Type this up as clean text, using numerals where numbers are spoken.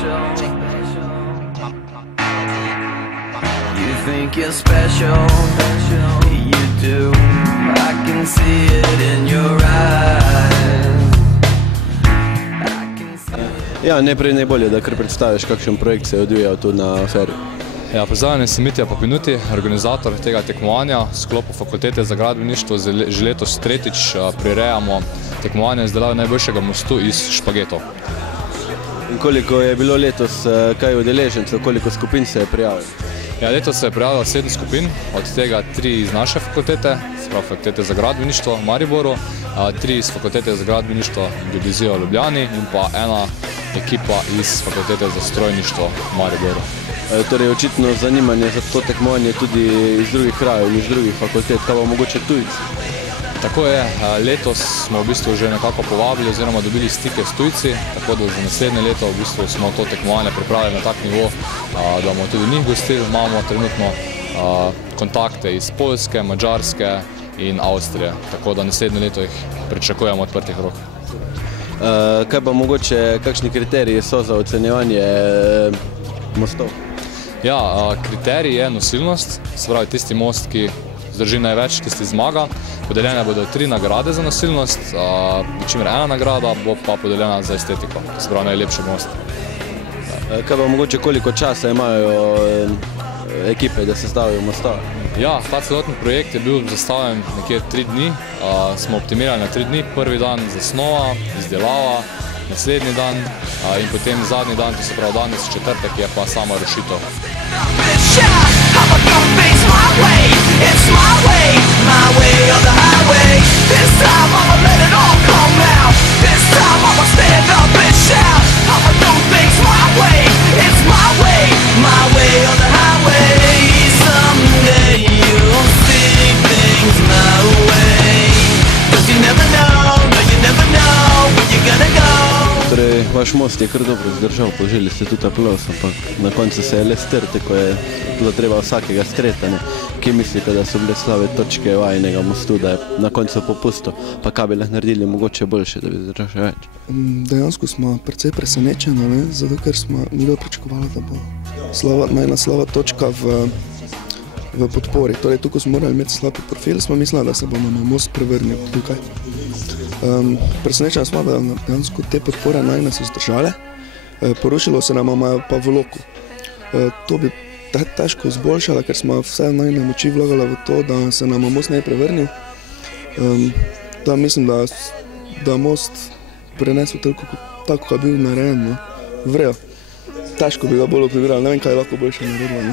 You think you're special, you do. I can see it in your eyes. Ja, najprej najbolje, da kar predstaviš, kakšen projekt se je odvijal tu na Ferju. Ja, pozdravljeni, sem Mitja Papinuti, organizator tega tekmovanja v sklopu Fakultete za gradbeništvo. Že letos tretjič prirejamo tekmovanje izdelave najboljšega mostu iz špagetov. In koliko je bilo letos kaj udeležencev, koliko skupin se je prijavilo? Ja, letos se je prijavilo 7 skupin, od tega 3 iz naše fakultete, spravo Fakultete za gradbeništvo v Mariboru, 3 iz Fakultete za gradbeništvo Geodezijo v Ljubljani in pa ena ekipa iz Fakultete za strojništvo v Mariboru. Torej očitno zanimanje za to tekmovanje tudi iz drugih krajev in iz drugih fakultet, kaj pa mogoče tujci? Tako je, letos smo v bistvu že nekako povabili oziroma dobili stike s tujci, tako da za naslednje leto v bistvu smo to tekmovanje pripravili na tak nivo, da bomo tudi njih gostili. Imamo trenutno kontakte iz Poljske, Madžarske in Avstrije, tako da naslednje leto jih pričakujemo odprtih rok. Kaj pa mogoče, kakšni kriteriji so za ocenjevanje mostov? Ja, kriterij je nosilnost, se pravi tisti most, ki zdrži največ, tisti zmaga. Podeljene bodo 3 nagrade za nosilnost, čimer ena nagrada bo pa podeljena za estetiko, se pravi najlepši most. Kaj pa mogoče koliko časa imajo ekipe, da sestavijo mostove? Ja, ta celoten projekt je bil zastavljen nekje 3 dni, smo optimirali na 3 dni, prvi dan zasnova, izdelava, naslednji dan in potem zadnji dan, to se pravi danes četrtek, je pa sama rušitev. Torej, vaš most je kar dobro zdržal, poželi ste tudi aplauz, ampak na koncu se je le strti, ko je bilo treba vsakega streta. Kje mislite, da so bile slabe točke vajnega mostu, da je na koncu popustil, pa kaj bi lahko naredili mogoče boljše, da bi zdržal še več? Dejansko smo precej presenečeni, zato ker smo bilo pričakovali, da bo najna slaba točka v podpori. Torej, tukaj smo morali imeti slab profil, smo mislili, da se bomo na most prevrnil tukaj. Presenečeni smo, da dejansko te podpore najne so zdržale, porušilo se nam pa v loku. To bi težko izboljšala, ker smo vse najne moči vlagali v to, da se nam most ne prevrnil. Da mislim, da most prenesel tako, kot je bil narejen. Vrejo. Težko bi ga bolj optimirali, ne vem, kaj lahko boljše naredilo.